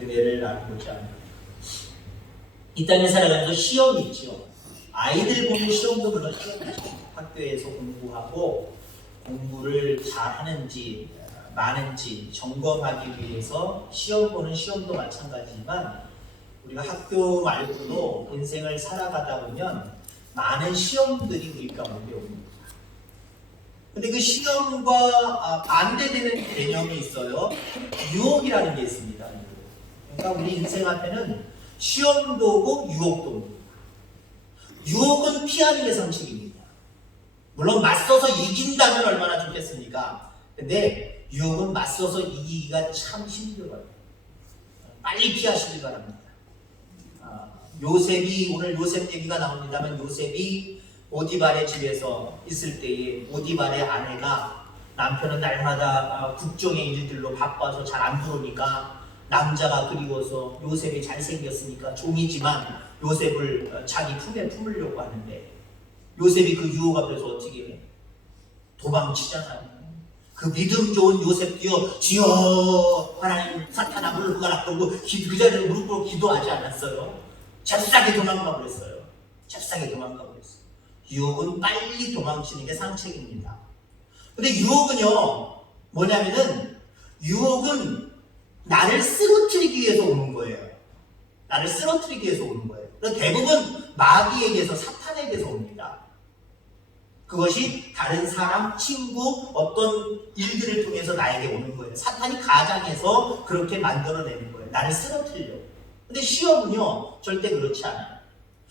은혜를 나누고자 합니다. 이 땅에 살아가면서 시험이 있죠. 아이들 보는 시험도 물론 시험이죠. 학교에서 공부하고 공부를 잘하는지 많은지 점검하기 위해서 시험 보는 시험도 마찬가지지만 우리가 학교 말고도 인생을 살아가다 보면 많은 시험들이 우리 가운데 옵니다. 근데 그 시험과 반대되는 개념이 있어요. 유혹이라는 게 있습니다. 그러니까 우리 인생 앞에는 시험도 오고 유혹도 옵니다. 유혹은 피하는 게 상식입니다. 물론 맞서서 이긴다면 얼마나 좋겠습니까? 근데 유혹은 맞서서 이기기가 참 힘들어요. 빨리 피하시길 바랍니다. 요셉이, 오늘 요셉 얘기가 나옵니다만 요셉이 보디발의 집에서 있을 때에 보디발의 아내가 남편은 날마다 국정의 일들로 바빠서 잘 안 들어오니까 남자가 그리워서 요셉이 잘생겼으니까 종이지만 요셉을 자기 품에 품으려고 하는데 요셉이 그 유혹 앞에서 어떻게 해? 도망치잖아요. 그 믿음 좋은 요셉도요, 주여 하나님 사탄아 무릎 꿇어라 그러고 그 자리에 무릎 꿇고 기도하지 않았어요. 잽싸게 도망가 버렸어요. 잽싸게 도망가 버렸어요. 유혹은 빨리 도망치는 게 상책입니다. 근데 유혹은요, 뭐냐면은 유혹은 나를 쓰러뜨리기 위해서 오는 거예요. 나를 쓰러뜨리기 위해서 오는 거예요. 대부분 마귀에게서, 사탄에게서 옵니다. 그것이 다른 사람, 친구, 어떤 일들을 통해서 나에게 오는 거예요. 사탄이 가장해서 그렇게 만들어내는 거예요. 나를 쓰러뜨리려고. 근데 시험은요, 절대 그렇지 않아요.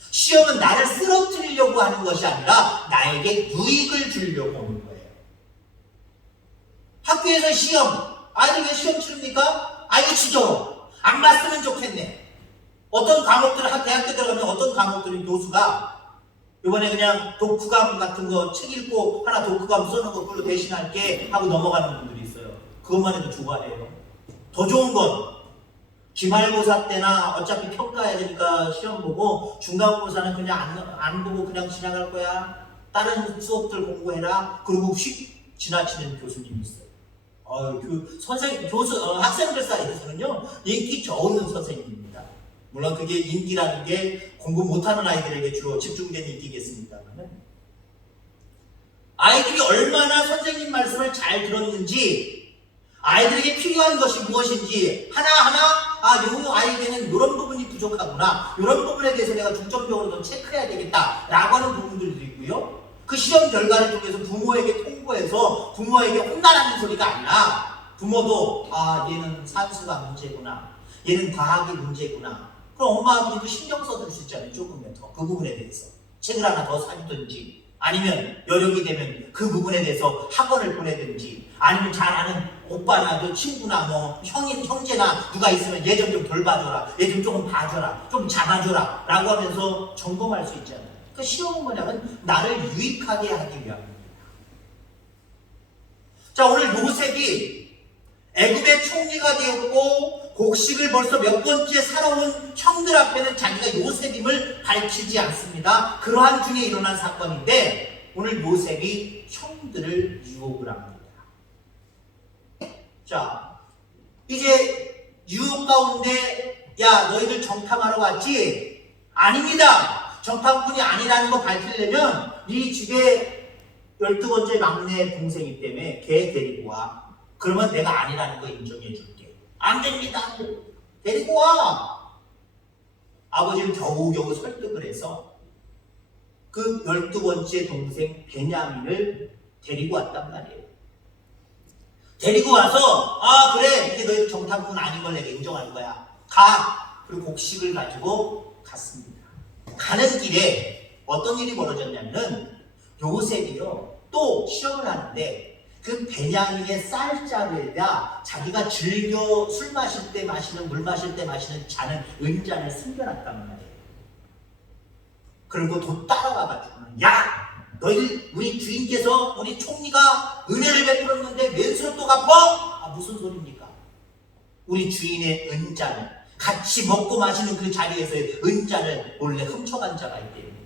시험은 나를 쓰러뜨리려고 하는 것이 아니라 나에게 유익을 주려고 오는 거예요. 학교에서 시험, 아이들 왜 시험 치릅니까? 아이고 지겨워. 안 봤으면 좋겠네. 어떤 과목들은, 대학교 들어가면 어떤 과목들은 교수가 이번에 그냥 독후감 같은 거 책 읽고 하나 독후감 써놓은 거 그걸로 대신할게 하고 넘어가는 분들이 있어요. 그것만 해도 좋아해요. 더 좋은 건 기말고사 때나 어차피 평가해야 되니까 시험 보고 중간고사는 그냥 안 보고 그냥 지나갈 거야. 다른 수업들 공부해라. 그리고 휙 지나치는 교수님이 있어요. 학생들 사이에서는요, 인기 좋은 선생님입니다. 물론 그게 인기라는 게 공부 못하는 아이들에게 주로 집중된 인기겠습니다만 아이들이 얼마나 선생님 말씀을 잘 들었는지 아이들에게 필요한 것이 무엇인지 하나하나 요 아이에게는 이런 부분이 부족하구나, 이런 부분에 대해서 내가 중점적으로 좀 체크해야 되겠다 라고 하는 부분들도 있고요. 그 시험 결과를 통해서 부모에게 통보해서 부모에게 혼나라는 소리가 아니라 부모도 얘는 산수가 문제구나, 얘는 과학이 문제구나, 그럼 엄마 아버지도 신경 써줄 수 있잖아요. 조금만 더 그 부분에 대해서 책을 하나 더 사주든지 아니면 여력이 되면 그 부분에 대해서 학원을 보내든지 아니면 잘 아는 오빠나 친구나 형제나 누가 있으면 얘 좀 돌봐줘라, 얘 좀 조금 봐줘라, 좀 잡아줘라 라고 하면서 점검할 수 있잖아요. 그 시험은 뭐냐면 나를 유익하게 하기 위함입니다. 자, 오늘 요셉이 애굽의 총리가 되었고 곡식을 벌써 몇 번째 살아온 형들 앞에는 자기가 요셉임을 밝히지 않습니다. 그러한 중에 일어난 사건인데 오늘 요셉이 형들을 유혹을 합니다. 자, 이제 유혹 가운데 야 너희들 정탐하러 왔지? 아닙니다. 정탐꾼이 아니라는 거 밝히려면 네 집에 12번째 막내 동생이기 때문에 걔 데리고 와. 그러면 내가 아니라는 거 인정해 줄게. 안 됩니다. 데리고 와. 아버지는 겨우겨우 설득을 해서 그 12번째 동생 베냐민을 데리고 왔단 말이에요. 데리고 와서 그래 이게 너희 정탐꾼 아닌 걸 내가 인정할 거야. 가. 그리고 곡식을 가지고 갔습니다. 가는 길에 어떤 일이 벌어졌냐면 요셉이요 또 시험을 하는데 그 베냐민의 쌀자루에다 자기가 즐겨 술 마실 때 마시는, 물 마실 때 마시는 잔을, 은잔을 숨겨놨단 말이에요. 그리고 또 따라와가지고 야 너희들 우리 주인께서 우리 총리가 은혜를 베풀었는데 왼수로 또 갚어? 무슨 소리입니까? 우리 주인의 은잔을 같이 먹고 마시는 그 자리에서의 은잔을 몰래 훔쳐간 자가 있기 때문에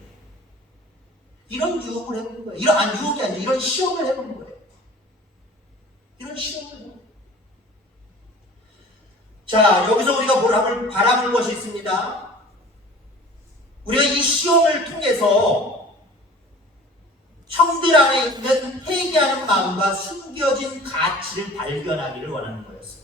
이런 유혹을 해본 거예요. 유혹이 아니라 이런 시험을 해본 거예요. 이런 시험을 해본 거예요. 자, 여기서 우리가 바라볼 것이 있습니다. 우리가 이 시험을 통해서 형들 안에 있는 회개하는 마음과 숨겨진 가치를 발견하기를 원하는 거였어요.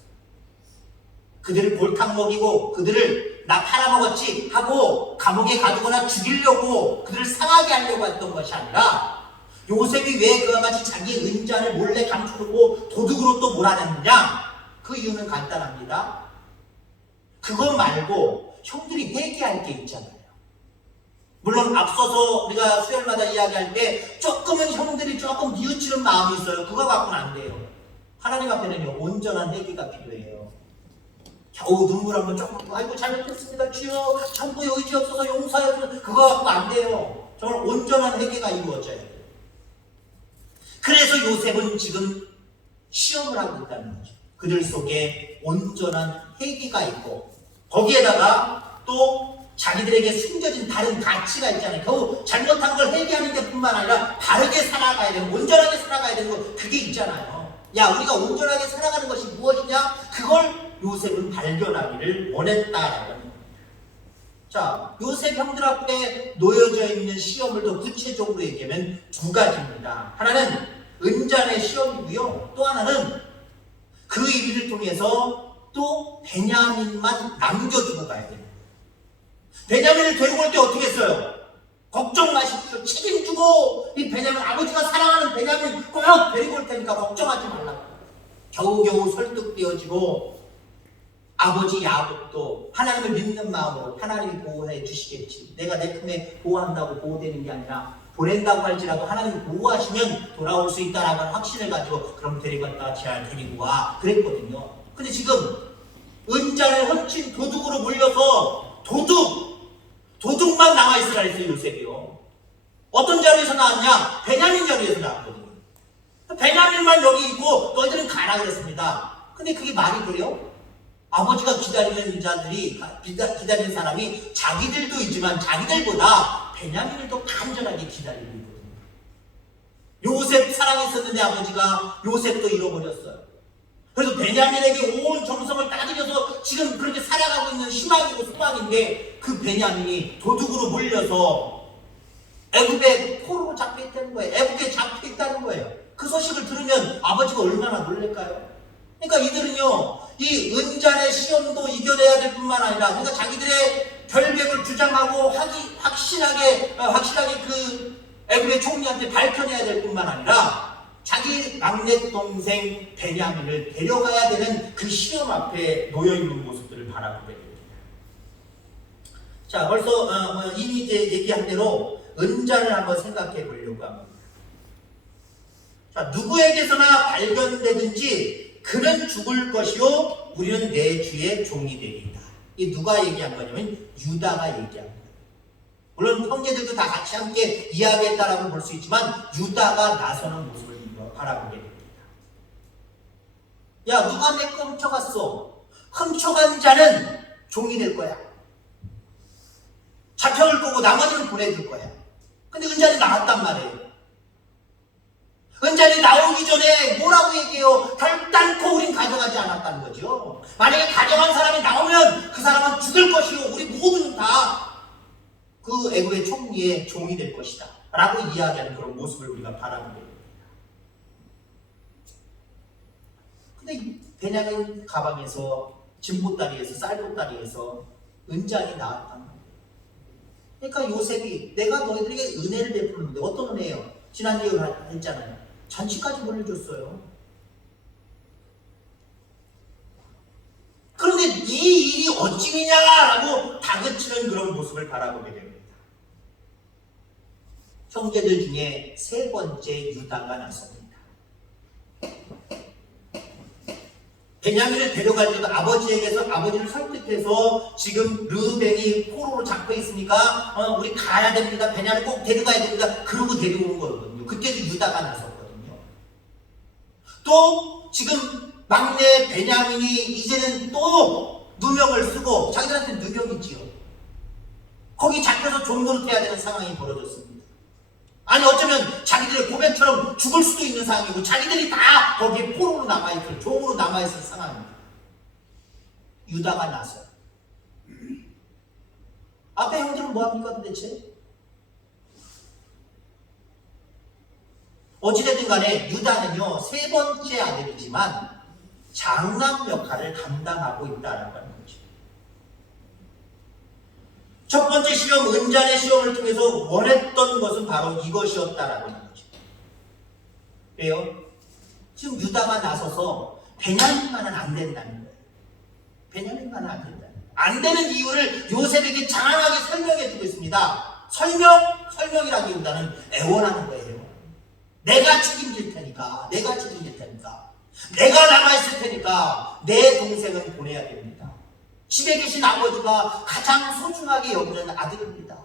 그들을 골탕 먹이고 그들을 나 팔아먹었지 하고 감옥에 가두거나 죽이려고 그들을 상하게 하려고 했던 것이 아니라 요셉이 왜 그와 같이 자기의 은잔을 몰래 감추고 도둑으로 또 몰아냈느냐? 그 이유는 간단합니다. 그것 말고 형들이 회개할 게 있잖아요. 물론 앞서서 우리가 수요일마다 이야기할 때 조금은 형들이 조금 뉘우치는 마음이 있어요. 그거 갖고는 안 돼요. 하나님 앞에는요 온전한 회개가 필요해요. 겨우 눈물 한번 조금 아이고 잘못했습니다 주여 전부의 의지 없어서 용서해 주세요. 그거 갖고 안 돼요. 정말 온전한 회개가 이루어져야 돼요. 그래서 요셉은 지금 시험을 하고 있다는 거죠. 그들 속에 온전한 회개가 있고 거기에다가 또 자기들에게 숨겨진 다른 가치가 있잖아요. 겨우 잘못한 걸 회개하는 게 뿐만 아니라 바르게 살아가야 되는, 온전하게 살아가야 되는 거 그게 있잖아요. 야, 우리가 온전하게 살아가는 것이 무엇이냐? 그걸 요셉은 발견하기를 원했다라는 겁니다. 자, 요셉 형들 앞에 놓여져 있는 시험을 더 구체적으로 얘기하면 두 가지입니다. 하나는 은잔의 시험이고요. 또 하나는 그 일을 통해서 또 베냐민만 남겨두고 가야 됩니다. 베냐민을 데리고 올 때 어떻게 했어요? 걱정 마십시오. 책임지고 이 베냐민, 아버지가 사랑하는 베냐민 꼭 데리고 올 테니까 걱정하지 말라고. 겨우겨우 설득되어지고 아버지 야곱도 하나님을 믿는 마음으로 하나님이 보호해 주시겠지. 내가 내 품에 보호한다고 보호되는 게 아니라 보낸다고 할지라도 하나님이 보호하시면 돌아올 수 있다라는 확신을 가지고 그럼 데리갔다 잘 데리고 와 그랬거든요. 근데 지금 은잔을 훔친 도둑으로 몰려서 도둑만 남아있으라 했어요. 요셉이요. 어떤 자리에서 나왔냐? 베냐민 자리에서 나왔거든요. 베냐민만 여기 있고 너희들은 가라 그랬습니다. 근데 그게 말이 돼요? 아버지가 기다리는 자들이, 기다리는 사람이 자기들도 있지만 자기들보다 베냐민을 더 간절하게 기다리고 있거든요. 요셉 사랑했었는데 아버지가 요셉도 잃어버렸어요. 그래서 베냐민에게 온 정성을 따지면서 지금 그렇게 살아가고 있는 희망이고 소망인데 그 베냐민이 도둑으로 몰려서 애굽에 포로로 잡혀있다는 거예요. 애굽에 잡혀있다는 거예요. 그 소식을 들으면 아버지가 얼마나 놀랄까요? 그러니까 이들은요, 이 은잔의 시험도 이겨내야 될 뿐만 아니라, 그러니까 자기들의 결백을 주장하고 확실하게 그 애굽의 총리한테 밝혀내야 될 뿐만 아니라, 자기 막내 동생 베냐민을 데려가야 되는 그 시험 앞에 놓여있는 모습들을 바라보게 됩니다. 자, 벌써 이미 이제 얘기한 대로 은잔을 한번 생각해 보려고 합니다. 자, 누구에게서나 발견되든지 그는 죽을 것이요 우리는 내 주의 종이 되리이다. 이 누가 얘기한 거냐면 유다가 얘기한 거예요. 물론 형제들도 다 같이 함께 이야기했다라고 볼 수 있지만 유다가 나서는 모습을 바라보게 됩니다. 야, 누가 내 거 훔쳐갔어? 훔쳐간 자는 종이 될 거야. 잡혀올 거고 나머지는 보내줄 거야. 근데 은잔이 나왔단 말이에요. 은잔이 나오기 전에 뭐라고 얘기해요? 결단코 우린 가져가지 않았다는 거죠. 만약에 가져간 사람이 나오면 그 사람은 죽을 것이요 우리 모두는 다 그 애굽의 총리의 종이 될 것이다 라고 이야기하는 그런 모습을 우리가 바라보게 됩니다. 근데 베냐민 가방에서 진보다리에서 쌀보다리에서 은잔이 나왔단 말이에요. 그러니까 요셉이 내가 너희들에게 은혜를 베푸는데 어떤 은혜예요? 지난주에 했잖아요. 잔치까지 보내줬어요. 그런데 이 일이 어찌냐라고 다그치는 그런 모습을 바라보게 됩니다. 형제들 중에 세 번째 유다가 나섭니다. 베냐민을 데려갈 때도 아버지에게서 아버지를 설득해서 지금 르벤이 포로로 잡혀 있으니까 우리 가야 됩니다. 베냐민 꼭 데려가야 됩니다. 그러고 데려온 거거든요. 그때도 유다가 나섰거든요. 또 지금 막내 베냐민이 이제는 또 누명을 쓰고 자기들한테 누명이지요. 거기 잡혀서 종노릇해야 되는 상황이 벌어졌습니다. 아니 어쩌면 자기들의 고백처럼 죽을 수도 있는 상황이고 자기들이 다 거기에 포로로 남아있을 종으로 남아있을 상황입니다. 유다가 나서요. 앞에 형들은 뭐합니까 도대체? 어찌됐든 간에 유다는요, 세 번째 아들이지만 장남 역할을 감당하고 있다라고 하는 거죠. 첫 번째 시험, 은잔의 시험을 통해서 원했던 것은 바로 이것이었다라고 하는 거죠. 왜요? 지금 유다가 나서서 베냐민만은 안 된다는 거예요. 베냐민만은 안 된다는 거예요. 안 되는 이유를 요셉에게 장황하게 설명해 주고 있습니다. 설명이라기보다는 애원하는 거예요. 내가 책임질 테니까, 내가 남아있을 테니까 내 동생은 보내야 됩니다. 집에 계신 아버지가 가장 소중하게 여기는 아들입니다.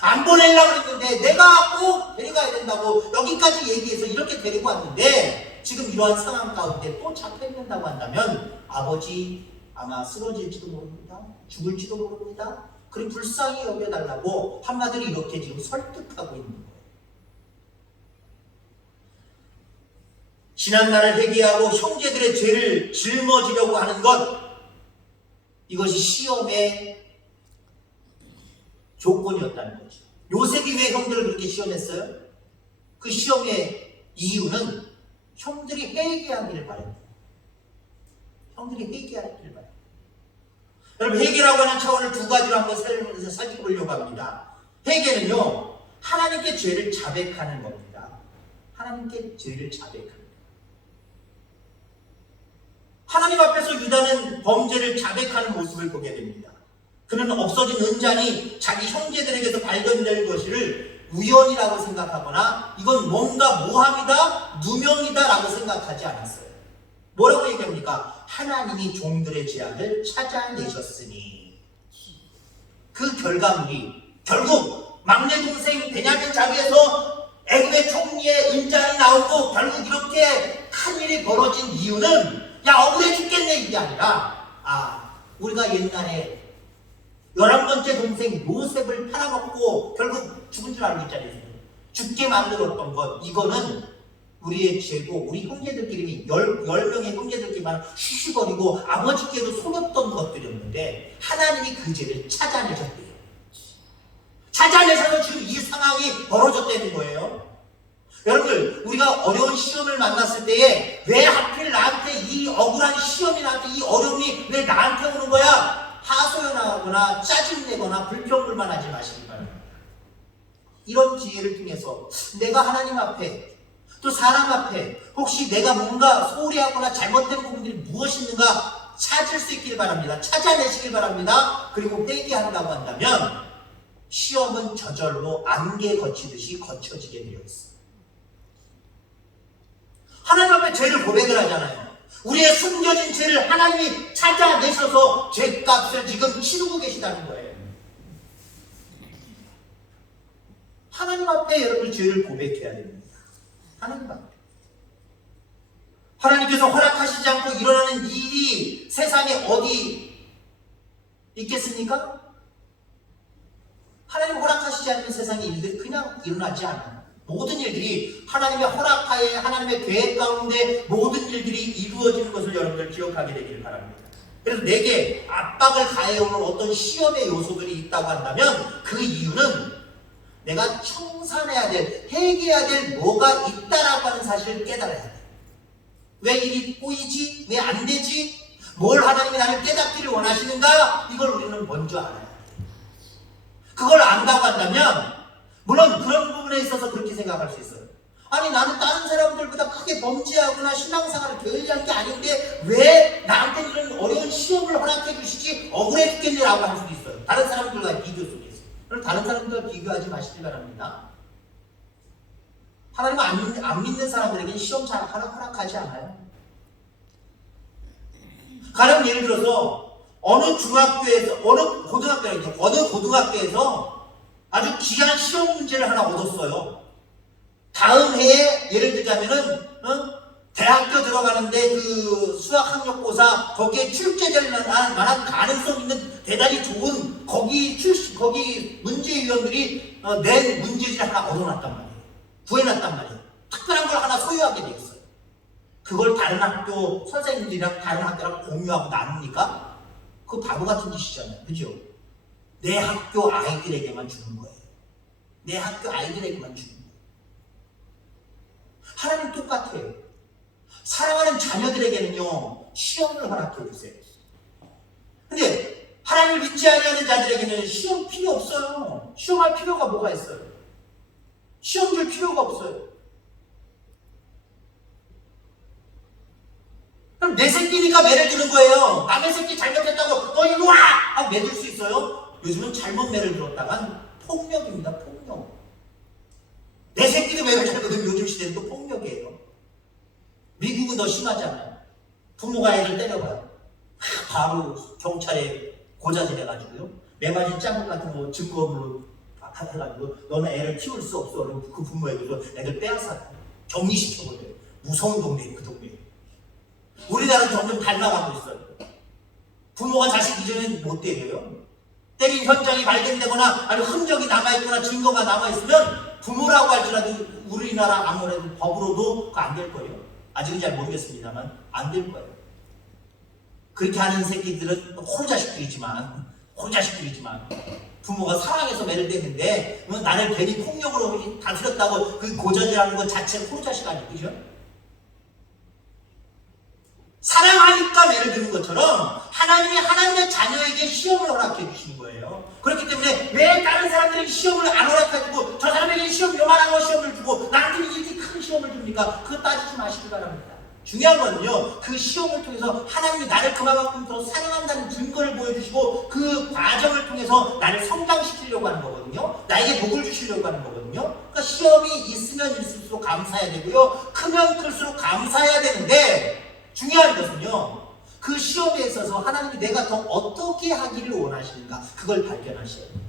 안 보내려고 했는데 내가 꼭 데려가야 된다고 여기까지 얘기해서 이렇게 데리고 왔는데 지금 이러한 상황 가운데 또 잡혀있는다고 한다면 아버지 아마 쓰러질지도 모릅니다. 죽을지도 모릅니다. 그리고 불쌍히 여겨달라고 한마디로 이렇게 지금 설득하고 있는 거예요. 지난날을 회개하고 형제들의 죄를 짊어지려고 하는 것, 이것이 시험의 조건이었다는 거죠. 요셉이 왜 형들을 그렇게 시험했어요? 그 시험의 이유는 형들이 회개하기를 바랍니다. 형들이 회개하기를 바랍니다. 여러분, 회개라고 하는 차원을 두 가지로 한번 살펴보려고 합니다. 회개는요, 하나님께 죄를 자백하는 겁니다. 하나님께 죄를 자백하는 겁니다. 하나님 앞에서 유다는 범죄를 자백하는 모습을 보게 됩니다. 그는 없어진 은잔이 자기 형제들에게서 발견될 것을 우연이라고 생각하거나 이건 뭔가 모함이다, 누명이다 라고 생각하지 않았어요. 뭐라고 얘기합니까? 하나님이 종들의 죄악을 찾아내셨으니 그 결과물이 결국 막내 동생 베냐민 자기에서 애굽의 총리의 은잔이 나오고 결국 이렇게 큰 일이 벌어진 이유는 야 억울해 죽겠네 이게 아니라 우리가 옛날에 11번째 동생 요셉을 팔아먹고 결국 죽은 줄 알고 있잖아요. 죽게 만들었던 것, 이거는 우리의 죄고 우리 형제들끼리 10명의 형제들끼리만 쉬쉬거리고 아버지께도 속였던 것들이었는데 하나님이 그 죄를 찾아내셨대요. 찾아내셔서 지금 이 상황이 벌어졌다는 거예요. 여러분들, 우리가 어려운 시험을 만났을 때에 왜 하필 나한테 이 억울한 시험이 나한테 이 어려움이 왜 나한테 오는 거야? 하소연하거나 짜증내거나 불평불만하지 마시기 바랍니다. 이런 기회를 통해서 내가 하나님 앞에 또 사람 앞에 혹시 내가 뭔가 소홀히 하거나 잘못된 부분들이 무엇이 있는가 찾을 수 있길 바랍니다. 찾아내시길 바랍니다. 그리고 회개한다고 한다면 시험은 저절로 안개 거치듯이 거쳐지게 되어 있습니다. 하나님 앞에 죄를 고백을 하잖아요. 우리의 숨겨진 죄를 하나님이 찾아내셔서 죄값을 지금 치르고 계시다는 거예요. 하나님 앞에 여러분 죄를 고백해야 됩니다. 하나님 앞에. 하나님께서 허락하시지 않고 일어나는 일이 세상에 어디 있겠습니까? 하나님 허락하시지 않는 세상의 일들이 그냥 일어나지 않아요. 모든 일들이 하나님의 허락하에 하나님의 계획 가운데 모든 일들이 이루어지는 것을 여러분들 기억하게 되기를 바랍니다. 그래서 내게 압박을 가해오는 어떤 시험의 요소들이 있다고 한다면 그 이유는 내가 청산해야 될, 회개해야 될 뭐가 있다라고 하는 사실을 깨달아야 돼. 왜 일이 꼬이지? 왜 안 되지? 뭘 하나님이 나를 깨닫기를 원하시는가? 이걸 우리는 먼저 알아야 돼. 그걸 안다고 한다면 물론 그런 부분에 있어서 그렇게 생각할 수 있어요. 아니 나는 다른 사람들보다 크게 범죄하거나 신앙생활을 게을리한 게 아닌데 왜 나한테 이런 어려운 시험을 허락해 주시지? 억울해 죽겠네라고 할 수도 있어요. 다른 사람들과 비교 속에서. 그럼 다른 사람들과 비교하지 마시기 바랍니다. 하나님 안 믿는 사람들에게는 시험 잘 허락하지 않아요. 가령 예를 들어서 어느 고등학교에서 아주 귀한 시험 문제를 하나 얻었어요. 다음 해에 예를 들자면은 대학교 들어가는데 그 수학학력고사 거기에 출제될 만한 가능성 있는 대단히 좋은 거기 문제위원들이 낸 문제지를 하나 얻어놨단 말이에요. 구해놨단 말이에요. 특별한 걸 하나 소유하게 되었어요. 그걸 다른 학교 선생님들이랑 다른 학교랑 공유하고 나눕니까? 그거 바보 같은 짓이잖아요. 그죠? 내 학교 아이들에게만 주는 거예요. 내 학교 아이들에게만 주는 거예요. 하나님 똑같아요. 사랑하는 자녀들에게는요, 시험을 허락해 주세요. 근데 하나님을 믿지 아니하는 자들에게는 시험 필요 없어요. 시험할 필요가 뭐가 있어요? 시험 줄 필요가 없어요. 그럼 내 새끼니까 매를 주는 거예요. 남의 새끼 잘못했다고 너 이리 와! 하고 매줄 수 있어요? 요즘은 잘못 매를 들었다간 폭력입니다. 폭력. 내 새끼도 매를 잘못하면 요즘 시대는 또 폭력이에요. 미국은 더 심하잖아요. 부모가 애를 때려봐요. 바로 경찰에 고자질해가지고요. 매 맞은 짱구 같은 거 증거물로 해가지고 너는 애를 키울 수 없어. 그리고 그 부모에게도 애를 빼앗아 격리시켜버려요. 무서운 동네예요. 그 동네. 우리나라는 점점 닮아가고 있어요. 부모가 자식 이전엔 못 때려요. 때린 현장이 발견되거나 아니면 흔적이 남아있거나 증거가 남아있으면 부모라고 할지라도 우리나라 아무래도 법으로도 안 될 거예요. 아직은 잘 모르겠습니다만 안 될 거예요. 그렇게 하는 새끼들은 호자식들이지만 부모가 사랑해서 매를 댔는데 나를 괜히 폭력으로 다스렸다고 그 고자질하는 것 자체는 호자식 아니에요. 그죠? 사랑하니까 매를 드는 것처럼 하나님이 하나님의 자녀에게 시험을 허락해 주시는 거예요. 그렇기 때문에 왜 다른 사람들에게 시험을 안 허락해주고 저 사람에게 시험 요만한 거 시험을 주고 나한테는 이렇게 큰 시험을 줍니까? 그거 따지지 마시기 바랍니다. 중요한 건요, 그 시험을 통해서 하나님이 나를 그만큼 더 사랑한다는 증거를 보여주시고 그 과정을 통해서 나를 성장시키려고 하는 거거든요. 나에게 복을 주시려고 하는 거거든요. 그러니까 시험이 있으면 있을수록 감사해야 되고요, 크면 클수록 감사해야 되는데 중요한 것은요, 그 시험에 있어서 하나님이 내가 더 어떻게 하기를 원하시는가, 그걸 발견하셔야 돼요.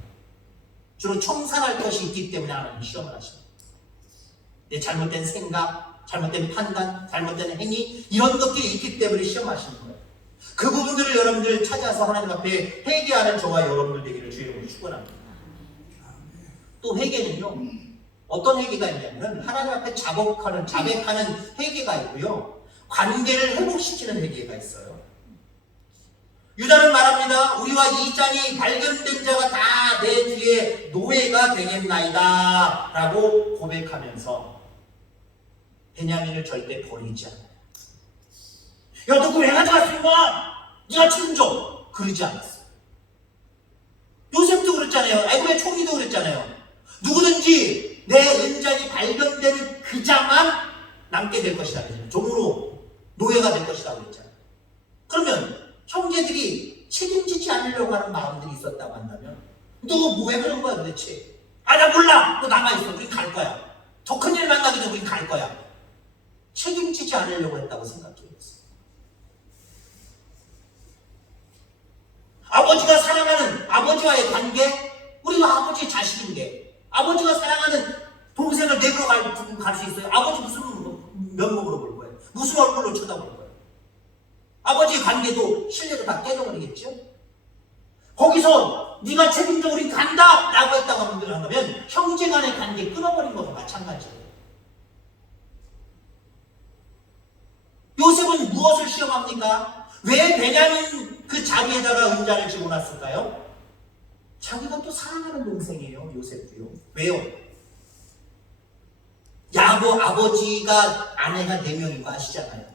주로 청산할 것이 있기 때문에 하나님 시험을 하십니다. 내 잘못된 생각, 잘못된 판단, 잘못된 행위, 이런 것들이 있기 때문에 시험하시는 거예요. 그 부분들을 여러분들 찾아서 하나님 앞에 회개하는 저와 여러분들 되기를 주의 이름으로 축원합니다. 또 회개는요, 어떤 회개가 있냐면 하나님 앞에 자백하는 회개가 있고요, 관계를 회복시키는 회개가 있어요. 유다는 말합니다. 우리와 이 짠이 발견된 자가 다 내 뒤에 노예가 되겠나이다 라고 고백하면서 베냐민을 절대 버리지 않아요. 야, 너 그거 왜 가져갔어 임마? 네가 책임져. 그러지 않았어요. 요셉도 그랬잖아요. 애굽의 총리도 그랬잖아요. 누구든지 내 은장이 발견되는 그 자만 남게 될 것이다 그랬잖아요. 종으로 노예가 될 것이다 그랬잖아요. 그러면 형제들이 책임지지 않으려고 하는 마음들이 있었다고 한다면 너 왜 그런 거야 도대체? 아, 나 몰라. 너 남아있어. 우린 갈 거야. 더 큰 일 만나기 전에 우린 갈 거야. 책임지지 않으려고 했다고 생각해봤어요. 아버지가 사랑하는 아버지와의 관계, 우리가 아버지의 자식인데 아버지가 사랑하는 동생을 내버려 갈 수 있어요? 아버지 무슨 면목으로 볼 거예요? 무슨 얼굴로 쳐다볼 거예요? 아버지의 관계도 신뢰도 다 깨져버리겠죠? 거기서 네가 책임져 우리 간다 라고 했다고 한다면 형제 간의 관계 끊어버린 것과 마찬가지예요. 요셉은 무엇을 시험합니까? 왜 베냐민 그 자리에다가 은자를 집어놨을까요? 자기가 또 사랑하는 동생이에요. 요셉도요. 왜요? 야곱 아버지가 아내가 4명인 거 아시잖아요.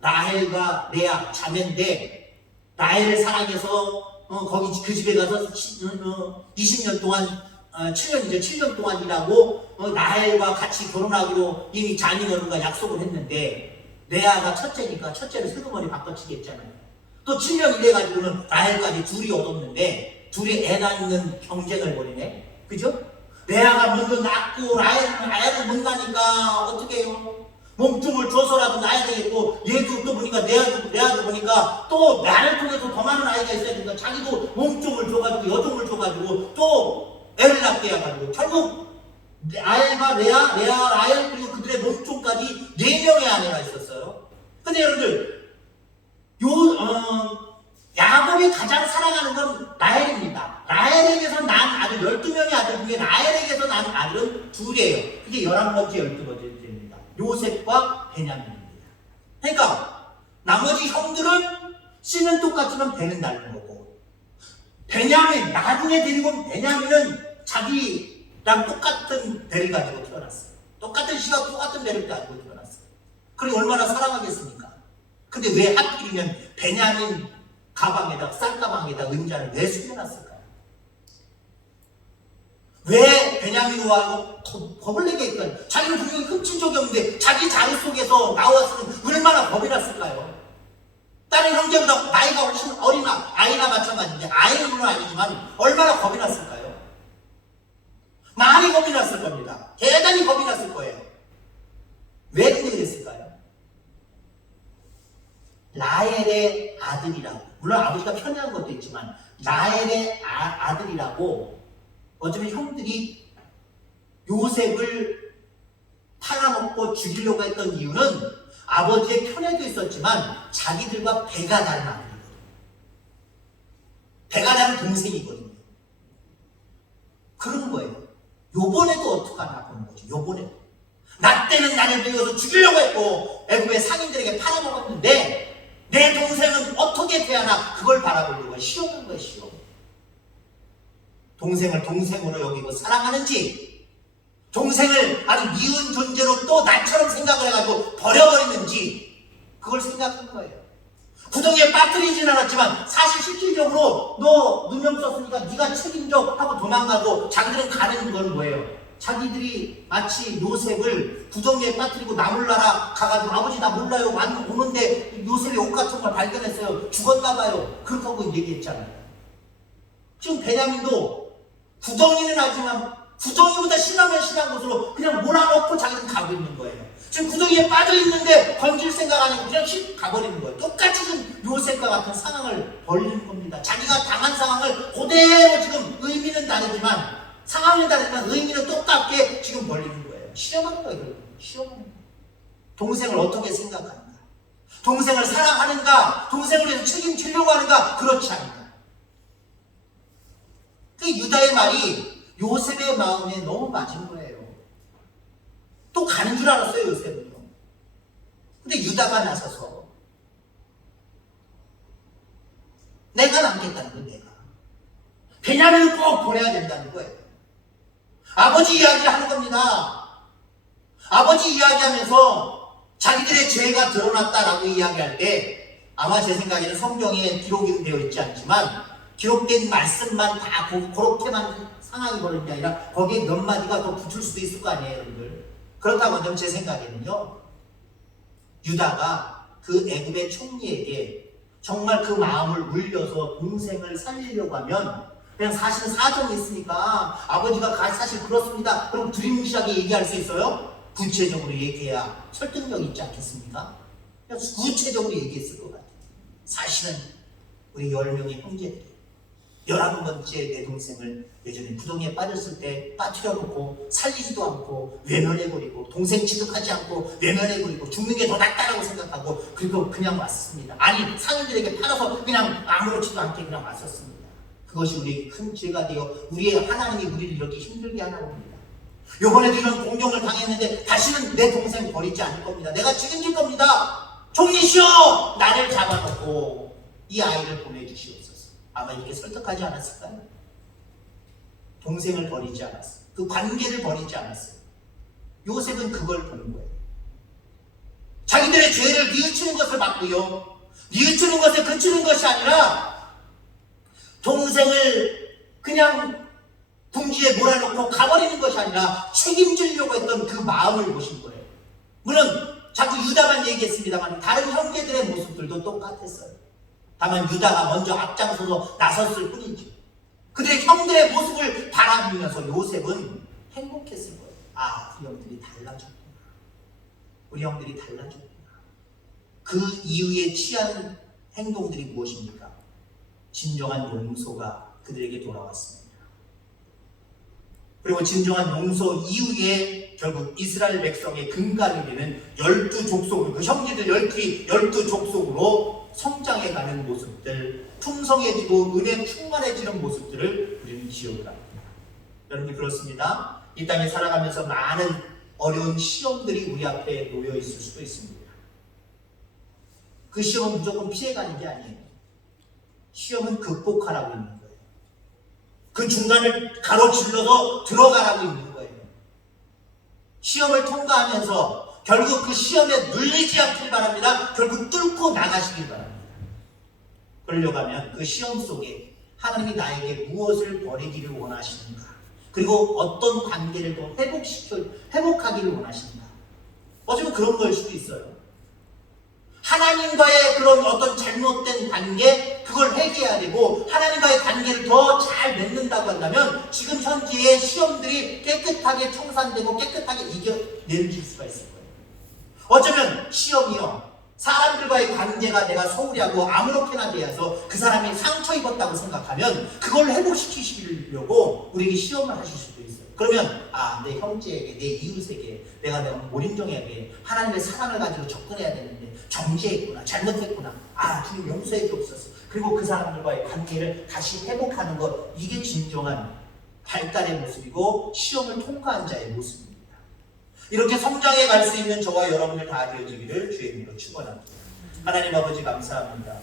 라헬과 레아 자매인데 라헬을 사랑해서 거기 그 집에 가서 20년 동안 7년 동안 일하고 라헬과 같이 결혼하기로 이미 자녀들과 약속을 했는데 레아가 첫째니까 첫째를 슬그머니 바꿔치기 했잖아요. 또 7년 일해가지고는 라헬까지 둘이 얻었는데 둘이 애 낳는 경쟁을 벌이네. 그죠? 레아가 먼저 낳고 라헬은 못 나니까 어떻게 해요? 몸통을 줘서라도 낳아야 되겠고, 얘도 또 보니까 레아도 보니까 또 나를 통해서 더 많은 아이가 있어야 되니까 자기도 몸통을 줘가지고 여종을 줘가지고 또 애를 낳게 해가지고 결국 라헬과 레아, 라헬 그리고 그들의 몸통까지 4명의 아내가 있었어요. 근데 여러분들 야곱이 가장 사랑하는 건 라헬입니다. 라헬에게서 난 아들 12명의 아들 중에 라헬에게서 난 아들은 2이에요. 그게 11번째, 12번째 됩니다. 요셉과 베냐민입니다. 그러니까 나머지 형들은 씨는 똑같지만 배는 다른 거고. 베냐민, 나중에 데리고 온 베냐민은 자기랑 똑같은 배를 가지고 태어났어요. 똑같은 씨와 똑같은 배를 가지고 태어났어요. 그리고 얼마나 사랑하겠습니까? 근데 왜 하필이면 베냐민 가방에다, 쌀가방에다 은자를 왜 숨겨놨을까요? 왜 베냐민과 겁을 내게 했던, 자기는 분명히 훔친 적이 없는데 자기 자리 속에서 나왔으면 얼마나 겁이 났을까요? 다른 형제보다 나이가 훨씬 어린 아이나 마찬가지인데, 아이는 아니지만 얼마나 겁이 났을까요? 많이 겁이 났을 겁니다. 대단히 겁이 났을 거예요. 왜 근데 그랬을까요? 라헬의 아들이라고, 물론 아버지가 편애한 것도 있지만 라헬의 아들이라고 어쩌면 형들이 요셉을 팔아먹고 죽이려고 했던 이유는 아버지의 편애도 있었지만 자기들과 배가 다른 아들이거든요. 배가 다른 동생이거든요. 그런 거예요. 요번에도 어떡하나 보는 거죠. 요번에도. 나 때는 나를 비워서 죽이려고 했고 애굽의 상인들에게 팔아먹었는데 내 동생은 어떻게 태어나, 그걸 바라보려고 시험한 거예요. 시험. 동생을 동생으로 여기고 사랑하는지, 동생을 아주 미운 존재로 또 나처럼 생각을 해가지고 버려버리는지, 그걸 생각한 거예요. 구덩이에 빠뜨리진 않았지만 사실 실질적으로 너 누명 썼으니까 네가 책임져 하고 도망가고 자기들은 가는 건 뭐예요? 자기들이 마치 요셉을 구덩이에 빠뜨리고 나 몰라라 가가지고 아버지 나 몰라요 오는데 요셉의 옷 같은 걸 발견했어요. 죽었나봐요. 그렇다고 얘기했잖아요. 지금 베냐민도 구덩이는 하지만 구덩이보다 심하면 심한 곳으로 그냥 몰아넣고 자기는 가고 있는 거예요. 지금 구덩이에 빠져있는데 건질 생각 안 하고 그냥 휙 가버리는 거예요. 똑같이 지금 요셉과 같은 상황을 벌리는 겁니다. 자기가 당한 상황을 그대로, 지금 의미는 다르지만 상황은 다르지만 의미는 똑같게 지금 벌리는 거예요. 시험하는 거예요. 결국. 시험하는 거예요. 동생을 어떻게 생각하는가, 동생을 사랑하는가, 동생을 위해서 책임지려고 하는가, 그렇지 않은가. 그 유다의 말이 요셉의 마음에 너무 맞은 거예요. 또 가는 줄 알았어요, 요셉은요. 근데 유다가 나서서 내가 남겠다는 거예요. 내가 베냐민을 꼭 보내야 된다는 거예요. 아버지 이야기를 하는 겁니다. 아버지 이야기하면서 자기들의 죄가 드러났다라고 이야기할 때 아마 제 생각에는 성경에 기록이 되어 있지 않지만 기록된 말씀만 다 그렇게만 상황이 벌어진 게 아니라 거기에 몇 마디가 더 붙을 수도 있을 거 아니에요, 여러분들. 그렇다고 하면 제 생각에는요, 유다가 그 애굽의 총리에게 정말 그 마음을 울려서 동생을 살리려고 하면 그냥 사실 사정이 있으니까 아버지가 사실 그렇습니다, 그럼 두리뭉실하게 얘기할 수 있어요? 구체적으로 얘기해야 설득력이 있지 않겠습니까? 그냥 구체적으로 얘기했을 것 같아요. 사실은 우리 10명의 형제들이 11번째 내 동생을 예전에 구덩이에 빠졌을 때 빠뜨려놓고 살리지도 않고 외면해버리고, 동생 취급하지 않고 외면해버리고 죽는 게 더 낫다라고 생각하고, 그리고 그냥 왔습니다. 아니, 상인들에게 팔아서 그냥 아무렇지도 않게 그냥 왔었습니다. 그것이 우리에게 큰 죄가 되어 우리의 하나님이 우리를 이렇게 힘들게 하나 봅니다. 요번에도 이런 공경을 당했는데 다시는 내 동생 버리지 않을 겁니다. 내가 책임질 겁니다. 총리시여, 나를 잡아놓고 이 아이를 보내주시옵소서. 아마 이렇게 설득하지 않았을까요? 동생을 버리지 않았어요. 그 관계를 버리지 않았어요. 요셉은 그걸 보는 거예요. 자기들의 죄를 뉘우치는 것을 막고요, 뉘우치는 것에 그치는 것이 아니라 동생을 그냥 궁지에 몰아넣고 가버리는 것이 아니라 책임지려고 했던 그 마음을 보신 거예요. 물론 자꾸 유다만 얘기했습니다만 다른 형제들의 모습들도 똑같았어요. 다만 유다가 먼저 앞장서서 나섰을 뿐이지, 그들의 형들의 모습을 바라보면서 요셉은 행복했을 거예요. 아, 우리 형들이 달라졌구나. 우리 형들이 달라졌구나. 그 이후에 취한 행동들이 무엇입니까? 진정한 용서가 그들에게 돌아왔습니다. 그리고 진정한 용서 이후에 결국 이스라엘 백성의 근간이 되는 12족속으로, 그 형제들 12족속으로 성장해가는 모습들, 풍성해지고 은혜 충만해지는 모습들을 우리는 기억을 합니다. 여러분, 그렇습니다. 이 땅에 살아가면서 많은 어려운 시험들이 우리 앞에 놓여 있을 수도 있습니다. 그 시험은 무조건 피해가는 게 아니에요. 시험은 극복하라고 있는 거예요. 그 중간을 가로질러서 들어가라고 있는 거예요. 시험을 통과하면서 결국 그 시험에 눌리지 않길 바랍니다. 결국 뚫고 나가시길 바랍니다. 그러려고 하면 그 시험 속에 하나님이 나에게 무엇을 버리기를 원하시는가, 그리고 어떤 관계를 더 회복하기를 원하시는가. 어쩌면 그런 거일 수도 있어요. 하나님과의 그런 어떤 잘못된 관계, 그걸 회개해야 되고, 하나님과의 관계를 더 잘 맺는다고 한다면 지금 현재의 시험들이 깨끗하게 청산되고 깨끗하게 이겨내질 수가 있을 거예요. 어쩌면 시험이요, 사람들과의 관계가 내가 소홀히 하고 아무렇게나 대해서 그 사람이 상처 입었다고 생각하면 그걸 회복시키시려고 우리에게 시험을 하실 수도 있어요. 그러면 내 형제에게, 내 이웃에게 내가 못 인정에게 하나님의 사랑을 가지고 접근해야 되는데 정죄했구나, 잘못했구나, 주님 용서해 주옵소서. 그리고 그 사람들과의 관계를 다시 회복하는 것, 이게 진정한 발달의 모습이고 시험을 통과한 자의 모습입니다. 이렇게 성장해 갈 수 있는 저와 여러분들 다 되어지기를 주의 이름으로 축원합니다. 하나님 아버지 감사합니다.